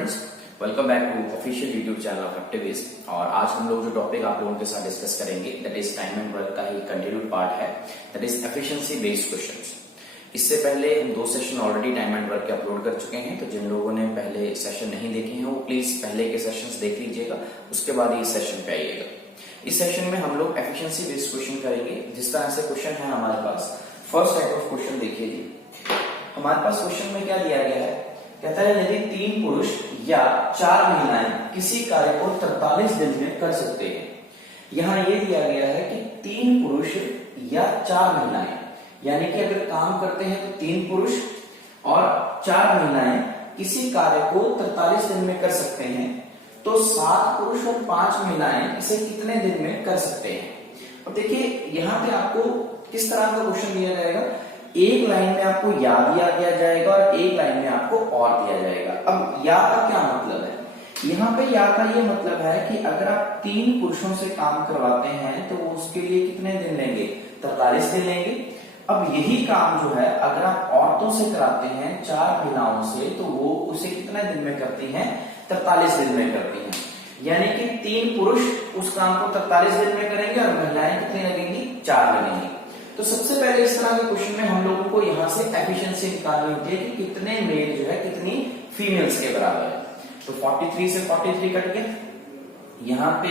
Friends, welcome back to official YouTube channel of activist. और आज हम लोग जो टॉपिक आप लोगों के साथ डिस्कस करेंगे that is time and work का ही कंटिन्यूड पार्ट है, that is efficiency based questions. इससे पहले हम 2 session already time and work के अपलोड कर चुके हैं, तो जिन लोगों ने पहले सेशन नहीं देखे हैं वो प्लीज पहले के सेशंस देख लीजिएगा, उसके बाद ही इस सेशन पे आइएगा। इस सेशन में हम लोग एफिशिएंसी बेस्ड क्वेश्चन करेंगे। जिस तरह से क्वेश्चन है हमारे पास, फर्स्ट टाइप ऑफ क्वेश्चन देखिए जी। हमारे पास क्वेश्चन में क्या दिया गया है, कहता है यदि 3 पुरुष या 4 महिलाएं किसी कार्य को 43 दिन में कर सकते हैं। यहां ये दिया गया है कि 3 पुरुष या 4 महिलाएं, यानी कि अगर काम करते हैं तो 3 पुरुष और 4 महिलाएं किसी कार्य को 43 दिन में कर सकते हैं, तो 7 पुरुष और 5 महिलाएं इसे कितने दिन में कर सकते हैं। और देखिए यहाँ पे आपको किस तरह का क्वेश्चन दिया जाएगा, एक लाइन में आपको या दिया जाएगा और एक लाइन में आपको और दिया जाएगा। अब या का क्या मतलब है, यहाँ पे या का ये मतलब है कि अगर आप 3 पुरुषों से काम करवाते हैं तो वो उसके लिए कितने दिन लेंगे, 43 दिन लेंगे। अब यही काम जो है अगर आप औरतों से कराते हैं 4 महिलाओं से, तो वो उसे कितने दिन में करती हैं, 43 दिन में करती हैं। यानी कि 3 पुरुष उस काम को 43 दिन में करेंगे और महिलाएं कितनी लगेंगी, 4 लगेंगी। तो सबसे पहले इस तरह के क्वेश्चन में हम लोगों को यहाँ से एफिशिएंसी निकालनी होती है कि कितने मेल जो है कितनी फीमेल्स के बराबर है। तो 43 से 43 कट गया, यहाँ पे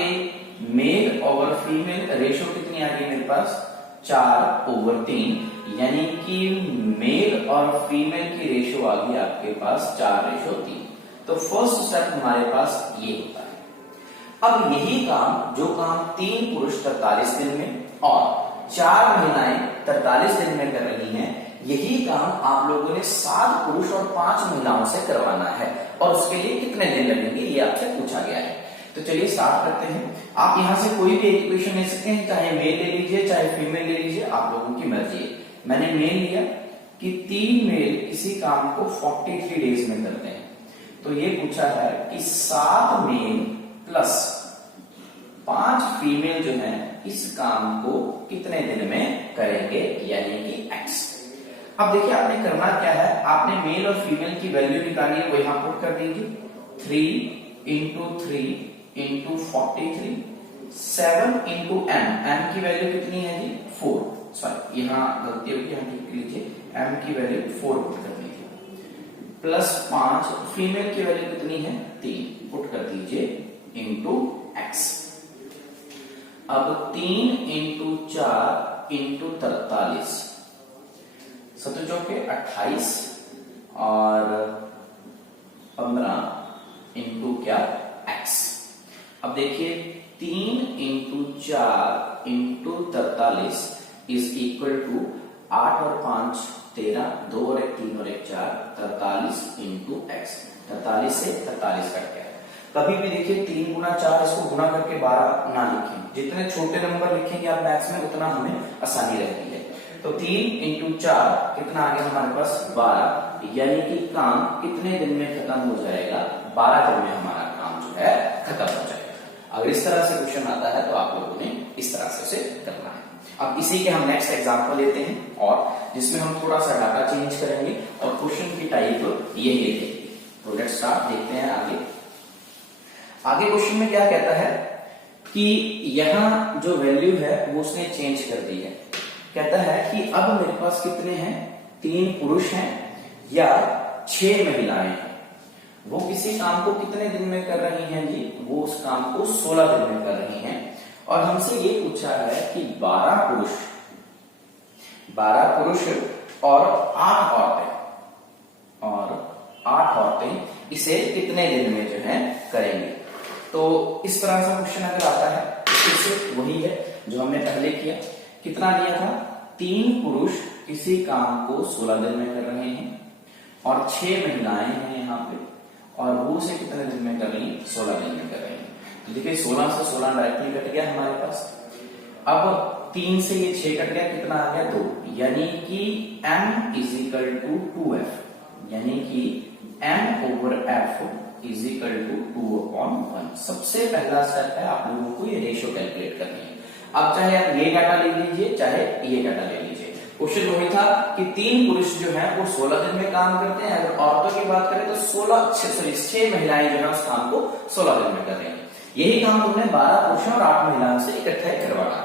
मेल और फीमेल रेशो कितनी आ गई मेरे पास, 4/3, यानी कि मेल और फीमेल की रेशो आ गई आपके पास 4:3। तो फर्स्ट स्टेप हमारे पास ये होता है। अब यही काम जो काम 3 पुरुष 43 दिन में और 4 महिलाएं 43 दिन में कर रही हैं, यही काम आप लोगों ने 7 पुरुष और 5 महिलाओं से करवाना है, और उसके लिए कितने दिन लगेंगे ये आपसे पूछा गया है। तो चलिए स्टार्ट करते हैं। आप यहां से कोई भी इक्वेशन ले सकते हैं, चाहे मेल ले लीजिए चाहे फीमेल ले लीजिए, आप लोगों की मर्जी है। मैंने मेल लिया कि 3 मेल किसी काम को 43 डेज में करते हैं, तो ये पूछा है कि 7 मेल प्लस 5 फीमेल जो है इस काम को कितने दिन में करेंगे, यानी कि x। अब देखिए आपने करना क्या है, आपने मेल और फीमेल की वैल्यू निकाली है, वो यहां पुट कर दीजिए। 3 into 3 into 43, 7 into m की वैल्यू कितनी है जी, 4। सॉरी यहां गलती होगी, यहां ठीक लीजिए, m की वैल्यू 4 पुट कर दीजिए, प्लस 5 फीमेल की वैल्यू कितनी है, 3 पुट कर दीजिए, इंटू x। अब 3 into 4 into 43, 7 चौके 28 और 15 इंटू क्या, x। अब देखिए 3 into 4 into 43 is equal to 8 और 5 13, 2 और 1 3 और 1 4, 43 इंटू x। 43 से 43 कट गया। कभी भी देखिए 3 गुना 4, इसको गुना करके 12 ना लिखें, जितने छोटे नंबर लिखेंगे आप मैथ्स में उतना हमें आसानी रहती है। तो 3 into 4 कितना आ गया हमारे पास, 12, यानी कि काम कितने दिन में खत्म हो जाएगा, 12 दिन में हमारा काम जो है खत्म हो जाएगा। अगर इस तरह से क्वेश्चन आता है तो आप लोगों ने इस तरह से उसे करना है। अब इसी के हम नेक्स्ट एग्जांपल लेते हैं, और जिसमें हम थोड़ा सा डाटा चेंज करेंगे और क्वेश्चन की टाइप ये देखेंगे। तो लेट्स स्टार्ट, देखते हैं आगे क्वेश्चन में क्या कहता है कि यहां जो वैल्यू है वो उसने चेंज कर दी है। कहता है कि अब मेरे पास कितने हैं, 3 पुरुष हैं या 6 महिलाएं हैं, वो किसी काम को कितने दिन में कर रही हैं जी, वो उस काम को 16 दिन में कर रही हैं। और हमसे ये पूछा है कि 12 पुरुष और 8 औरतें इसे कितने दिन में जो है करेंगे। तो इस तरह से क्वेश्चन अगर आता है, फिर से वही है जो हमने पहले किया। कितना दिया था, 3 पुरुष किसी काम को 16 दिन में कर रहे हैं और 6 महिलाएं हैं यहाँ पे, और वो उसे कितने दिन में कर रही हैं, 16 दिन में कर रही हैं। तो देखिए 16 से 16 डायरेक्टली कट गया हमारे पास। अब 3 से ये 6 कट गया, कितना आ गया, 2, यानी कि m is equal to 2f, यानी कि m/f इज इक्वल टू 2/1। सबसे पहला स्टेप है आप लोगों को ये रेशियो कैलकुलेट करनी है। अब चाहे आप ये डाटा ले लीजिए चाहे ये डाटा ले लीजिए, क्वेश्चन वही था कि 3 पुरुष जो है वो 16 दिन में काम करते हैं। अगर औरतों की बात करें तो 6 महिलाएं जो है उस काम को 16 दिन में कर रही हैं। यही काम तुमने 12 पुरुषों और 8 महिलाओं से इकट्ठा करवाना है।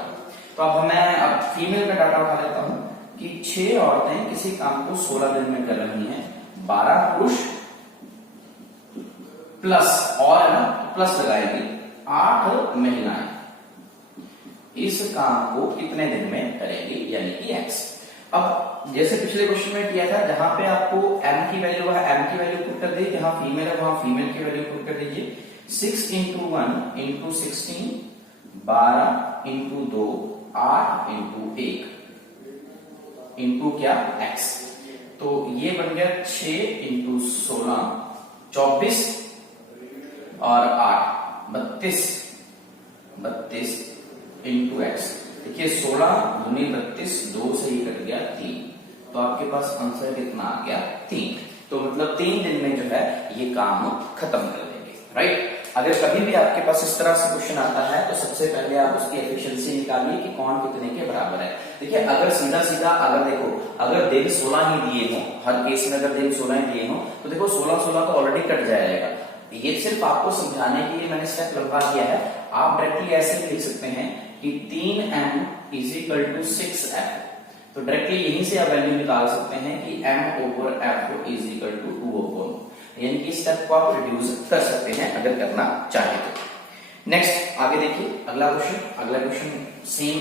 तो अब मैं अब फीमेल का डाटा उठा लेता हूं कि 6 औरतें किसी काम को 16 दिन में कर रही हैं, 12 पुरुष प्लस और है ना प्लस लगाएगी 8 महिलाएं इस काम को कितने दिन में करेंगी, यानी कि x। अब जैसे पिछले क्वेश्चन में किया था, जहां पे आपको m की वैल्यू है m की वैल्यू पुट कर दी, जहां फीमेल है वहां फीमेल की वैल्यू पुट कर दीजिए। 6 into 1 into 16, 12 into 2, 8 into 1 into क्या x। तो ये बन गया 6 इंटू 16, 24 और 8 32 इंटू एक्स। देखिए 16 दूनी 32, 2 से ही कट गया 3, तो आपके पास आंसर कितना आ गया 3। तो मतलब 3 दिन में जो है ये काम खत्म कर देंगे, राइट। अगर कभी भी आपके पास इस तरह से क्वेश्चन आता है तो सबसे पहले आप उसकी एफिशिएंसी निकालिए कि कौन कितने के बराबर है। देखिए अगर सीधा सीधा अगर देखो अगर दिन 16 ही दिए हो, हर केस में अगर दिन 16 ही दिए हो तो देखो 16 तो ऑलरेडी कट जाएगा। ये सिर्फ आपको समझाने के लिए मैंने स्टेप लंबा किया है। आप डायरेक्टली ऐसे भी लिख सकते हैं कि 3m = 6f। तो डायरेक्टली यहीं से आप वैल्यू निकाल सकते हैं कि m/f = 2/1, यानी कि स्टेप को आप रिड्यूस कर सकते हैं अगर करना चाहे तो। नेक्स्ट आगे देखिए अगला क्वेश्चन सेम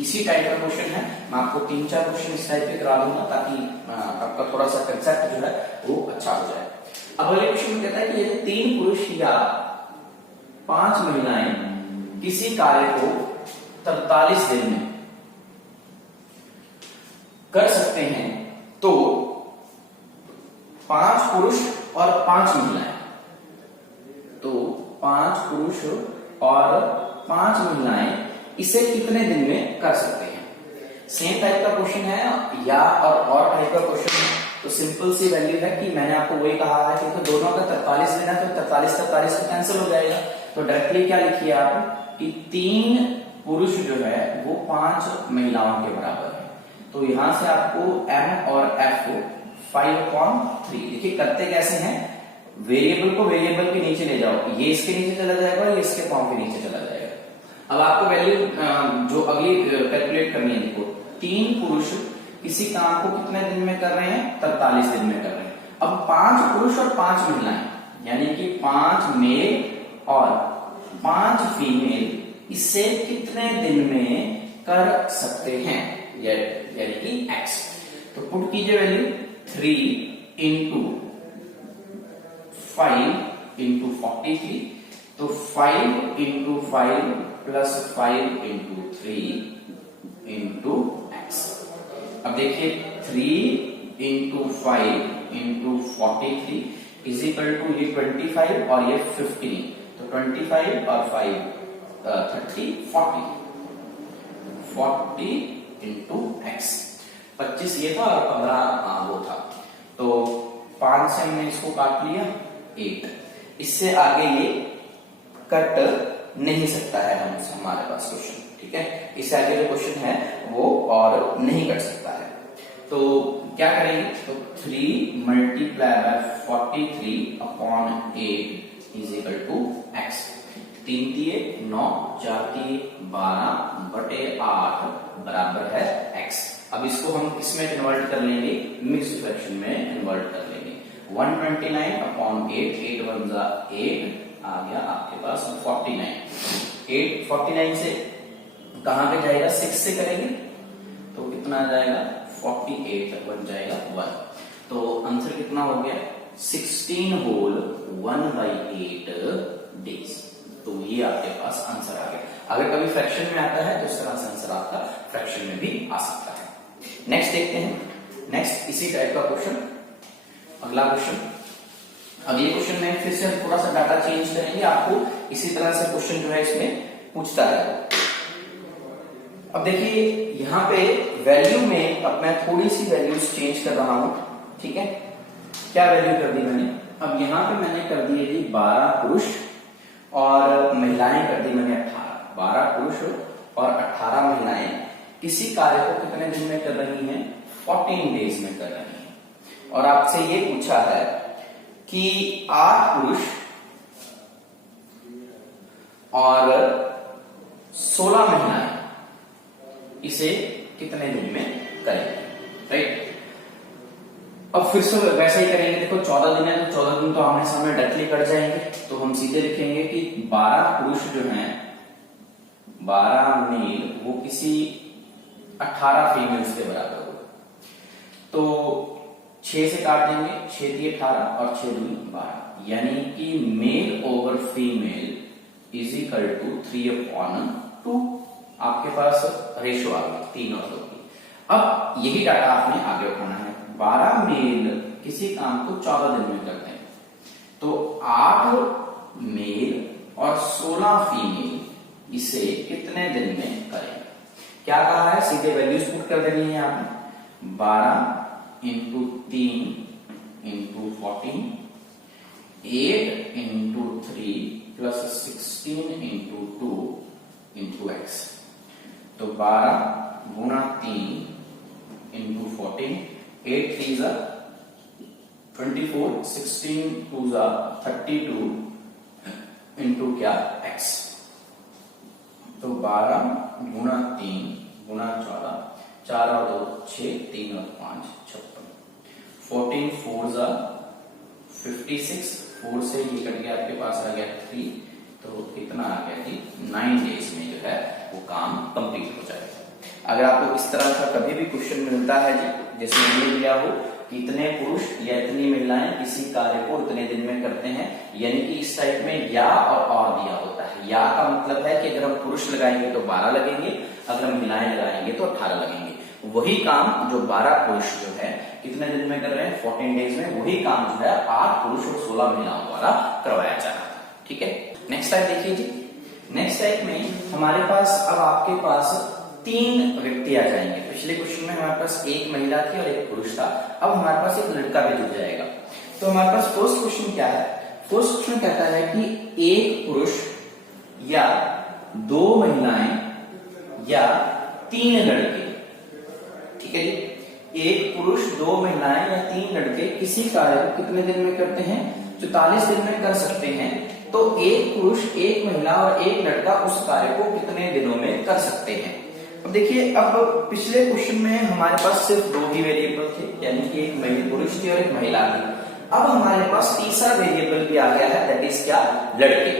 इसी टाइप का क्वेश्चन है। मैं आपको 3-4 क्वेश्चन इस टाइप के करा दूंगा ताकि आपका थोड़ा सा कंसेप्ट जो है वो अच्छा हो जाए। अब अगले क्वेश्चन में कहता है कि यदि 3 पुरुष या 5 महिलाएं किसी कार्य को 43 दिन में कर सकते हैं तो 5 पुरुष और 5 महिलाएं, तो 5 पुरुष और 5 महिलाएं इसे कितने दिन में कर सकते हैं। सेम टाइप का क्वेश्चन है या और टाइप का क्वेश्चन है। तो सिंपल सी वैल्यू है कि मैंने आपको वही कहा है कि तो दोनों का 43 दिन है तो 43 तो कैंसिल हो जाएगा। तो डायरेक्टली क्या लिखिए आप कि 3 पुरुष जो है वो 5 महिलाओं के बराबर है। तो यहां से आपको m और f को 5/3। देखिए करते कैसे हैं, वेरिएबल को वेरिएबल के नीचे ले जाओ, ये इसके नीचे चला जाएगा, ये इसके फॉर्म के नीचे चला जाएगा। अब आपको वैल्यू जो अगली कैलकुलेट करनी है, देखो 3 पुरुष किसी काम को कितने दिन में कर रहे हैं, 43 दिन में कर रहे हैं। अब 5 पुरुष और 5 महिलाएं, यानी कि 5 मेल और 5 फीमेल इसे कितने दिन में कर सकते हैं, यानी कि x। तो पुट कीजिए वैल्यू 3 इंटू 5 इंटू 43, तो 5 into 5 plus 5 into 3 into x। अब देखिए 3 into 5 into 43 is equal to ये 25 और ये 15, तो 25 और 5 30 40 इंटू x। 25 ये था और 15 वो था, तो 5 से हमने इसको काट लिया 8। इससे आगे ये कट नहीं सकता है हमारे पास क्वेश्चन, ठीक है। इससे आगे जो क्वेश्चन है वो और नहीं कर सकता है। तो क्या करेंगे, तो 3 × 43/8 इज इक्वल टू x। 3 दिए 9, 4 दिए 12/8 बराबर है x। अब इसको हम किसमें कन्वर्ट कर लेंगे, मिक्स्ड फ्रैक्शन में कन्वर्ट कर लेंगे। 129/8, 8 1 जा 8 आ गया आपके पास 49। 49 से कहां पे जाएगा, 6 से करेंगे तो कितना आ जाएगा 48 तक बन जाएगा 1। तो आंसर कितना हो गया 16 होल 1/8 डेज। तो ये आपके पास आंसर आ गया। अगर कभी फ्रैक्शन में आता है तो इस तरह से आंसर आपका फ्रैक्शन में भी आ सकता है। नेक्स्ट देखते हैं, नेक्स्ट इसी टाइप का क्वेश्चन, अगला क्वेश्चन। अब ये क्वेश्चन में फिर से थोड़ा सा डाटा चेंज करेंगे, आपको इसी तरह से क्वेश्चन जो है इसमें पूछता है। अब देखिए यहाँ पे वैल्यू में अब मैं थोड़ी सी वैल्यूज चेंज कर रहा हूं, ठीक है। क्या वैल्यू कर दी मैंने, अब यहाँ पे मैंने कर दिए जी 12 पुरुष और महिलाएं कर दी मैंने 18। 12 पुरुष और 18 महिलाएं किसी कार्य को कितने दिन में कर रही हैं? 14 डेज में कर रही हैं। और आपसे ये पूछा है कि 8 पुरुष और 16 महिलाएं इसे कितने दिन में करेंगे, राइट। अब फिर से वैसे ही करेंगे। देखो 14 दिन है तो 14 दिन तो आमने सामने डायरेक्टली कट जाएंगे, तो हम सीधे लिखेंगे कि 12 पुरुष जो हैं, 12 मेल वो किसी 18 फीमेल्स के बराबर होगा। तो 6 से काट देंगे, 6 दिए 18 और 6 दूनी 12, यानी कि male over female is equal to 3/2। आपके पास रेशो आ गई 3 और 2 की। अब यही डाटा आपने आगे उठाना है। 12 मेल किसी काम को 14 दिन में करते हैं, तो 8 मेल और 16 फीमेल इसे कितने दिन में करेंगे? क्या कहा है? सीधे वैल्यूज पुट कर देनी है आपने। 12 into 3 into 14, 8 into 3 plus 16 into 2 into x. तो 12 गुणा 3 इंटू 14, 8 3 जा 24, 16 2 जा 32 इंटू क्या? x। तो 12 गुणा 3 गुणा 14, 4 और 2 6, 3 और 5 56, 14 4 जा 56, 4 से ये कट गया, आपके पास आ गया 3, तो कितना आ गया जी? 9 डेज में जो है वो काम कंप्लीट हो जाएगा। अगर आपको इस तरह का कभी भी क्वेश्चन मिलता है जी, जैसे ये दिया हो कि इतने पुरुष या इतनी महिलाएं किसी कार्य को इतने दिन में करते हैं, यानी कि इस टाइप में या और दिया होता है। या का मतलब है कि अगर हम पुरुष लगाएंगे तो 12 लगेंगे, अगर महिलाएं लगाएंगे तो 18 लगेंगे। वही काम जो 12 पुरुष जो है कितने दिन में कर रहे हैं? 14 डेज में। वही काम जो है 8 पुरुष और 16 महिलाओं द्वारा करवाया जा रहा है। ठीक है, नेक्स्ट टाइप देखिए जी। नेक्स्ट टाइप में हमारे पास अब आपके पास 3 व्यक्ति आ जाएंगे। पिछले क्वेश्चन में हमारे पास एक महिला थी और एक पुरुष था, अब हमारे पास एक लड़का भी जुड़ जाएगा। तो हमारे पास फर्स्ट क्वेश्चन क्या है? फर्स्ट क्वेश्चन कहता है कि एक पुरुष या 2 महिलाएं या 3 लड़के, ठीक है जी, एक पुरुष 2 महिलाएं या 3 लड़के किसी कार्य को कितने दिन में करते हैं? 44 दिन में कर सकते हैं। तो एक पुरुष, एक महिला और एक लड़का उस कार्य को कितने दिनों में कर सकते हैं? अब देखिए, अब पिछले क्वेश्चन में हमारे पास सिर्फ 2 ही वेरिएबल थे, यानी कि एक पुरुष थी और एक महिला थी। अब हमारे पास तीसरा वेरिएबल भी आ गया है, दैट इज क्या? लड़के।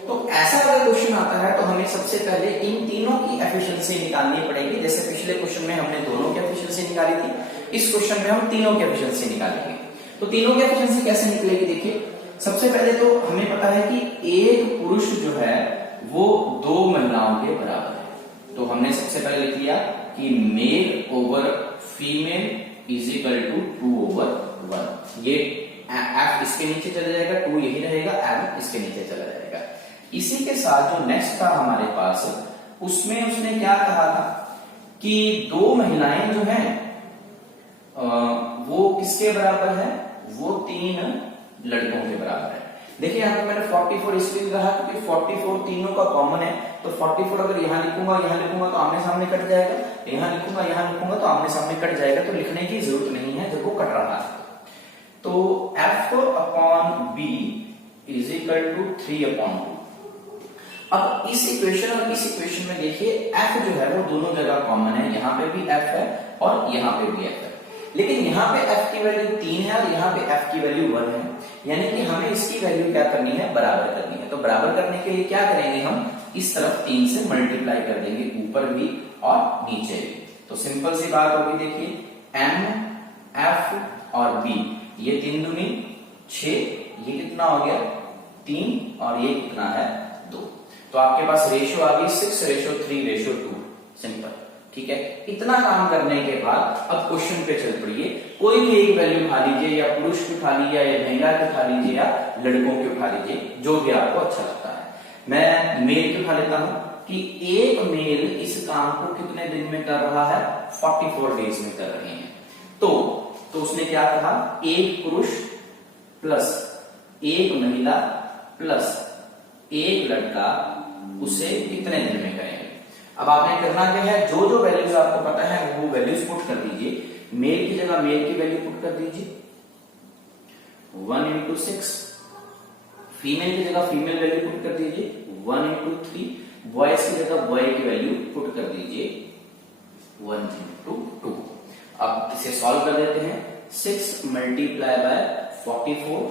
तो ऐसा अगर क्वेश्चन आता है तो हमें सबसे पहले इन तीनों की एफिशिएंसी निकालनी पड़ेगी। जैसे पिछले क्वेश्चन में हमने दोनों की एफिशिएंसी निकाली थी, इस क्वेश्चन में हम तीनों की एफिशिएंसी निकालेंगे। तो तीनों की एफिशिएंसी कैसे निकलेगी? देखिए, सबसे पहले तो हमें पता है कि एक पुरुष जो है वो 2 महिलाओं के बराबर है। तो हमने सबसे पहले लिख लिया कि male over female is equal to 2/1। ये एफ इसके नीचे चला जाएगा, 2 यही रहेगा, एम इसके नीचे चला जाएगा। इसी के साथ जो नेक्स्ट था हमारे पास, उसमें उसने क्या कहा था कि 2 महिलाएं जो हैं वो किसके बराबर है? वो 3 लड़कों के बराबर है। देखिए यहाँ पे मैंने 44 इसलिए कहा क्योंकि 44 तीनों का कॉमन है। तो 44 अगर यहाँ लिखूंगा तो आमने सामने कट जाएगा, यहाँ लिखूंगा तो आमने सामने कट जाएगा, तो लिखने की जरूरत नहीं है जब वो कट रहा है। तो F/B इज इक्वल टू 3/2। अब इस इक्वेशन और इस इक्वेशन में देखिए, F जो है वो दोनों जगह कॉमन है, यहाँ पे भी F है और यहाँ पे भी F है। लेकिन यहाँ पे F की वैल्यू 3 है और यहाँ पे F की वैल्यू 1 है, यानी कि हमें इसकी वैल्यू क्या करनी है? बराबर करनी है। तो बराबर करने के लिए क्या करेंगे? हम इस तरफ 3 से मल्टीप्लाई कर देंगे, ऊपर भी और नीचे भी। तो सिंपल सी बात होगी, देखिए M, F और B, ये 3 दूनी 6, ये कितना हो गया? 3, और ये कितना है? 2। तो आपके पास रेशियो आ गई 6:3:2। सिंपल, ठीक है। इतना काम करने के बाद अब क्वेश्चन पे चल पड़िए। कोई भी एक वैल्यू उठा लीजिए, या पुरुष की उठा लीजिए, या महिला की उठा लीजिए, या लड़कों की उठा लीजिए, जो भी आपको अच्छा लगता है। मैं मेल की उठा लेता हूं कि एक मेल इस काम को कितने दिन में कर रहा है? 44 डेज में कर रहे हैं। तो उसने क्या कहा? एक पुरुष प्लस एक महिला प्लस एक लड़का उसे कितने दिन में करेंगे? अब आपने करना क्या है, जो जो वैल्यूज आपको पता है वो वैल्यूज पुट कर दीजिए। मेल की जगह मेल की वैल्यू पुट कर दीजिए 1 into 6, फीमेल की जगह फीमेल वैल्यू पुट कर दीजिए 1 into 3, बॉयज की जगह बॉय की वैल्यू पुट कर दीजिए 1 into 2। अब इसे सॉल्व कर देते हैं। 6 मल्टीप्लाई बाय 44,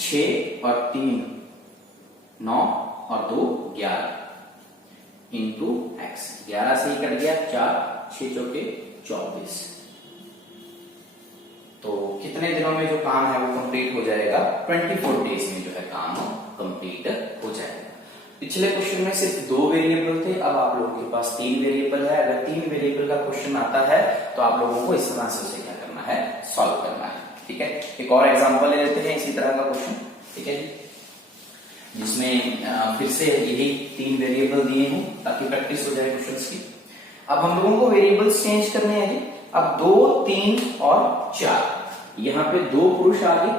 6 और 3 9 और 2 11 इंटू एक्स, 11 से ही कट गया 4, 6 चौके 24। तो कितने दिनों में जो काम है वो कंप्लीट हो जाएगा, 24 डेज में जो है काम कंप्लीट हो जाएगा। पिछले क्वेश्चन में सिर्फ 2 वेरिएबल थे, अब आप लोगों के पास 3 वेरिएबल है। अगर 3 वेरिएबल का क्वेश्चन आता है तो आप लोगों को इस तरह से उसे क्या करना है, सॉल्व करना है। ठीक है, एक और एग्जांपल ले लेते हैं इसी तरह का क्वेश्चन। ठीक है, जिसमें फिर से यही 3 वेरिएबल दिए हैं ताकि प्रैक्टिस हो जाए क्वेश्चंस की। अब हम लोगों को वेरिएबल्स चेंज करने हैं। अब 2, 3 और 4, यहाँ पे 2 पुरुष आ गए,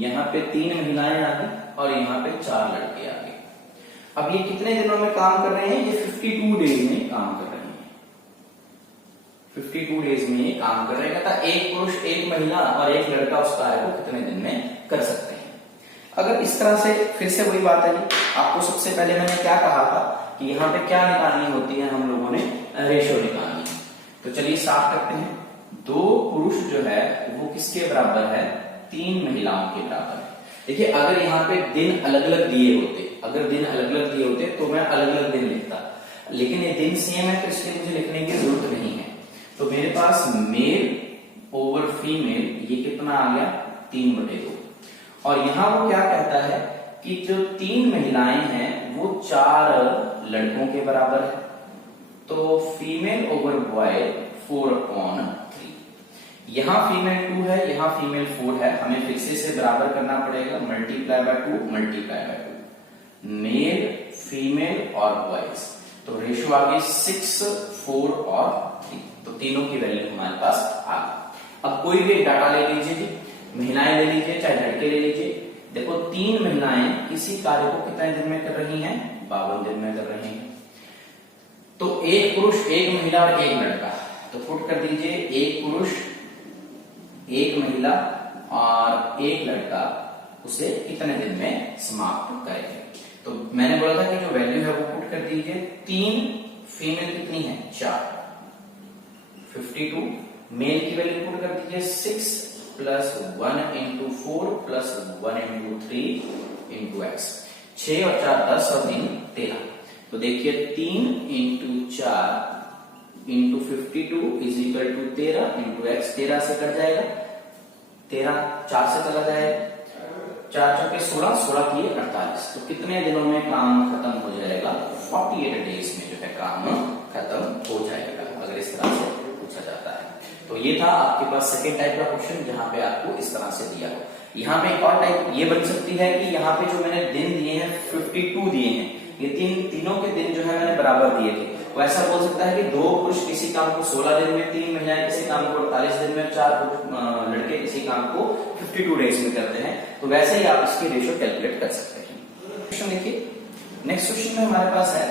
यहाँ पे 3 महिलाएं आ गई और यहाँ पे 4 लड़के आ गए। अब ये कितने दिनों में काम कर रहे हैं, ये 52 डेज में काम कर रहे हैं। 52 डेज में ये काम कर रहे हैं। तथा एक पुरुष, एक महिला और एक लड़का उस कार्य को कितने दिन में कर सकते हैं। अगर इस तरह से फिर से वही बात है, आपको सबसे पहले मैंने क्या कहा था कि यहाँ पे क्या निकालनी होती है, हम लोगों ने रेशो निकालनी है। तो चलिए साफ करते हैं। 2 पुरुष जो है वो किसके बराबर है, 3 महिलाओं के बराबर है। देखिए अगर यहाँ पे दिन अलग अलग दिए होते, अगर दिन अलग अलग दिए होते तो मैं अलग अलग दिन लिखता, लेकिन ये दिन सेम है तो इसलिए मुझे लिखने की जरूरत नहीं है। तो मेरे पास मेल ओवर फीमेल ये कितना आ गया, 3/2। और यहां वो क्या कहता है कि जो 3 महिलाएं हैं वो 4 लड़कों के बराबर है। तो फीमेल ओवर बॉय 4/3। यहां फीमेल 2 है, यहां फीमेल 4 है, हमें फिर से बराबर करना पड़ेगा, multiply by 2 multiply by 2, male female और बॉयज। तो रेशियो आ गई 6, 4 और 3। तो तीनों की वैल्यू हमारे पास आ गई। अब कोई भी डाटा ले लीजिए जी, महिलाएं ले लीजिए चाहे लड़के ले लीजिए। देखो 3 महिलाएं किसी कार्य को कितने दिन में कर रही हैं, 52 दिन में कर रही हैं। तो एक पुरुष, एक महिला और एक लड़का, तो पुट कर दीजिए एक पुरुष, एक महिला और एक लड़का उसे कितने दिन में समाप्त करेंगे। तो मैंने बोला था कि जो वैल्यू है वो पुट कर दीजिए। 3 फीमेल कितनी है, 4, 52। मेल की वैल्यू पुट कर दीजिए 6 plus 1 into 4 plus 1 into 3 into x. 6 और 4 10 और 3 13। तो देखिए 3 into 4 into 52 is equal to 13 into x. 13 से कट जाएगा, 13 4 से चला जाएगा, 4 चौके 16, 16 की 48। तो कितने दिनों में काम खत्म हो जाएगा, 48 डेज में जो है काम खत्म हो जाएगा, अगर इस तरह से पूछा जाता है। तो ये था आपके पास सेकेंड टाइप का क्वेश्चन जहां पे आपको इस तरह से दिया हो। यहाँ पे एक और टाइप ये बन सकती है कि यहाँ पे जो मैंने दिन दिए हैं 52 दिए हैं, ये तीनों के दिन जो है मैंने बराबर दिए थे। वो ऐसा बोल सकता है कि 2 पुरुष किसी काम को 16 दिन में, 3 महिलाएं किसी काम को 48 दिन में, 4 लड़के किसी काम को 52 डेज में करते हैं। तो वैसे ही आप इसकी रेशियो कैलकुलेट कर सकते हैं। क्वेश्चन देखिए, नेक्स्ट क्वेश्चन में हमारे पास है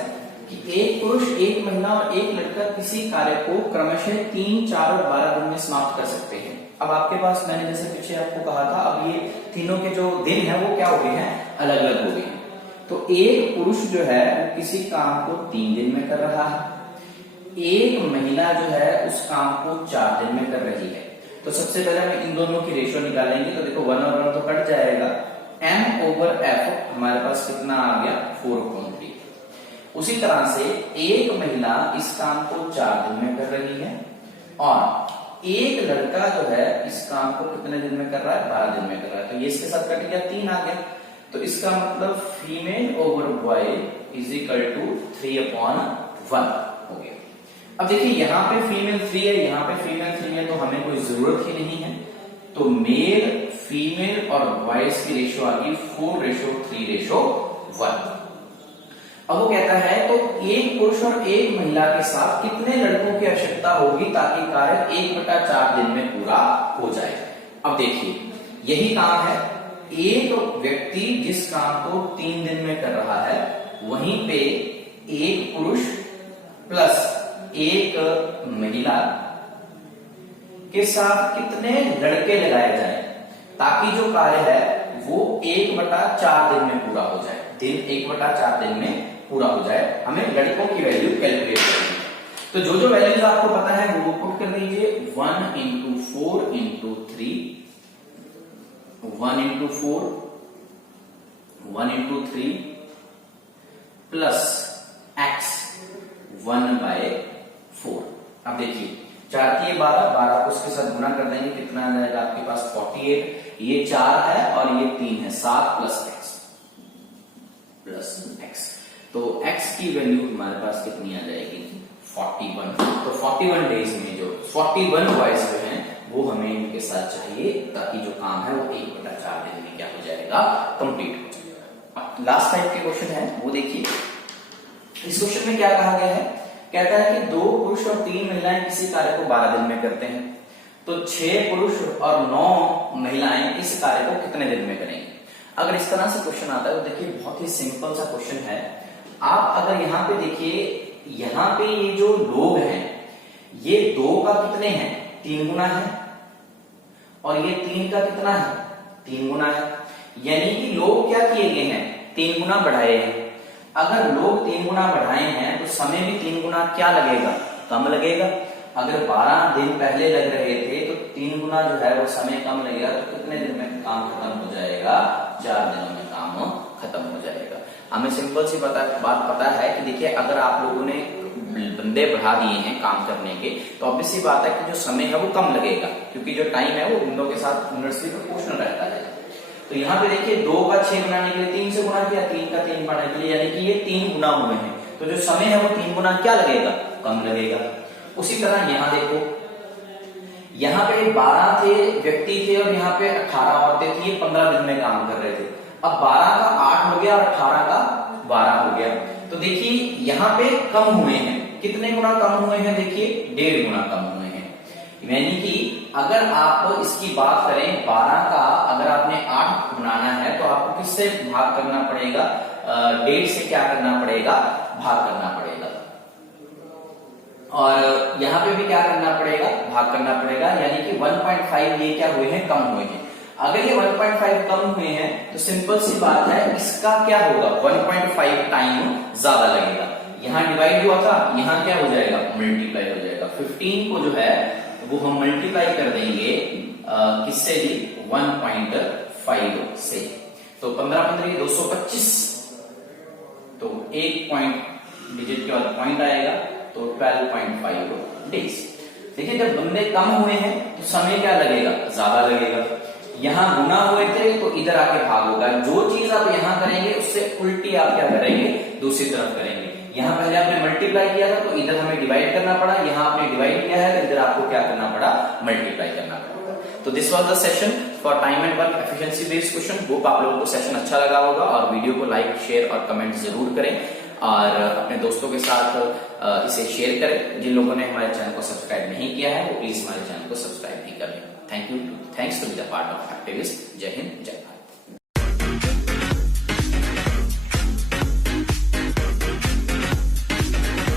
कि एक पुरुष, एक महिला और एक लड़का किसी कार्य को क्रमशः 3, 4 और 12 दिन में समाप्त कर सकते हैं। अब आपके पास मैंने जैसे पीछे आपको कहा था, अब ये तीनों के जो दिन है वो क्या हो गए हैं, अलग अलग हो गए हैं। तो एक पुरुष जो है वो किसी काम को 3 दिन में कर रहा है, एक महिला जो है उस काम को 4 दिन में कर रही है। तो सबसे पहले हम इन दोनों की रेशियो निकालेंगे। तो देखो 1 और 1 तो कट जाएगा, m ओवर f हमारे पास कितना आ गया, 4/3। उसी तरह से एक महिला इस काम को 4 दिन में कर रही है और एक लड़का जो है इस काम को कितने दिन में कर रहा है, 12 दिन में कर रहा है। तो ये इसके साथ कट गया, 3 आ गया। तो इसका मतलब female over boy is equal to 3/1 हो गया। अब देखिए यहाँ पे फीमेल 3 है, यहाँ पे फीमेल 3 है, तो हमें कोई जरूरत ही नहीं है। तो मेल, फीमेल और बॉयज की रेशियो आ गई 4:3:1। अब वो कहता है तो एक पुरुष और एक महिला के साथ कितने लड़कों की आवश्यकता होगी ताकि कार्य 1/4 दिन में पूरा हो जाए। अब देखिए यही काम है, एक व्यक्ति जिस काम को 3 दिन में कर रहा है, वहीं पे एक पुरुष प्लस एक महिला के साथ कितने लड़के लगाए जाए ताकि जो कार्य है वो 1/4 दिन में पूरा हो जाए। दिन 1/4 दिन में पूरा हो जाए। हमें लड़कों की वैल्यू कैलकुलेट करनी है। तो जो जो वैल्यूज आपको पता है वो पुट कर दीजिए। 1 into 4 into 3, 1 into 4, 1 into 3 plus x 1/4। अब देखिए 4 की 12 को उसके साथ गुना कर देंगे, कितना आ जाएगा आपके पास 48। ये 4 है और ये 3 है, 7 प्लस x। तो x की वैल्यू हमारे पास कितनी आ जाएगी 41। तो 41 डेज में जो 41 बॉयज जो हैं वो हमें इनके साथ चाहिए ताकि जो काम है वो 1/4 दिन में क्या हो जाएगा, कंप्लीट हो जाएगा। लास्ट टाइप के क्वेश्चन है वो देखिए। इस क्वेश्चन में क्या कहा गया है, कहता है कि 2 पुरुष और 3 महिलाएं किसी कार्य को 12 दिन में करते हैं, तो 6 पुरुष और 9 महिलाएं इस कार्य को कितने दिन में करेंगे। अगर इस तरह से क्वेश्चन आता है तो देखिए बहुत ही सिंपल सा क्वेश्चन है। आप अगर यहाँ पे देखिए, यहाँ पे ये जो लोग हैं ये 2 का कितने हैं 3 गुना है और ये 3 का कितना है 3 गुना है। यानी कि लोग क्या किए गए हैं 3 गुना बढ़ाए हैं। अगर लोग 3 गुना बढ़ाए हैं तो समय भी 3 गुना क्या लगेगा, कम लगेगा। अगर 12 दिन पहले लग रहे थे तो 3 गुना जो है वो समय कम लगेगा। तो कितने दिन में काम खत्म हो जाएगा, 4 दिनों में काम खत्म हो जाएगा। हमें सिंपल सी बात पता है कि देखिए अगर आप लोगों ने बंदे बढ़ा दिए हैं काम करने के तो ऑब्वियस सी बात है कि जो समय है वो कम लगेगा, क्योंकि जो टाइम है वो बंदों के साथ इनवर्सली प्रोपोर्शनल रहता है। तो यहाँ पे देखिए 2 का 6 बनाने के लिए 3 से गुना किया, 3 का 3 बनाने के लिए, यानी कि ये 3 गुना हुए हैं। तो जो समय है वो 3 गुना क्या लगेगा, कम लगेगा। उसी तरह यहाँ देखो, यहाँ पे 12 थे व्यक्ति थे और यहाँ पे 18 औरतें थी, ये 15 दिन में काम कर रहे थे। अब 12 का 8 हो गया और 18 का 12 हो गया। तो देखिए यहाँ पे कम हुए हैं, कितने गुना कम हुए हैं, देखिए 1.5 गुना कम हुए हैं। यानी कि अगर आप इसकी बात करें 12 का अगर आपने 8 बनाना है तो आपको किससे भाग करना पड़ेगा, 1.5 से क्या करना पड़ेगा, भाग करना पड़ेगा। और यहाँ पे भी क्या करना पड़ेगा, भाग करना पड़ेगा। यानी कि 1.5 ये क्या हुए हैं, कम हुए हैं। अगर ये 1.5 कम हुए हैं तो सिंपल सी बात है इसका क्या होगा, 1.5 टाइम ज्यादा लगेगा। यहाँ डिवाइड हुआ था, यहाँ क्या हो जाएगा, मल्टीप्लाई हो जाएगा। 15 को जो है वो हम मल्टीप्लाई कर देंगे किससे भी, 1.5 से। तो 15 225, तो 1 पॉइंट डिजिट के बाद पॉइंट आएगा, तो 12.5 डेज। देखिए जब बंदे कम हुए हैं तो समय क्या लगेगा, ज्यादा लगेगा। यहाँ गुना हुए थे तो इधर आके भाग होगा। जो चीज आप यहाँ करेंगे उससे उल्टी आप क्या करेंगे, दूसरी तरफ करेंगे। यहाँ पहले आपने मल्टीप्लाई किया था तो इधर हमें डिवाइड करना पड़ा, यहाँ आपने डिवाइड किया है तो इधर आपको क्या करना पड़ा, मल्टीप्लाई करना पड़ा। तो this was the session for time and work efficiency based question. Hope आप लोगों को सेशन अच्छा लगा होगा और वीडियो को लाइक शेयर और कमेंट जरूर करें और अपने दोस्तों के साथ इसे शेयर करें। जिन लोगों ने हमारे चैनल को सब्सक्राइब नहीं किया है वो प्लीज हमारे चैनल को सब्सक्राइब भी करें। Thanks to be the part of activist. जय हिंद, जय भारत।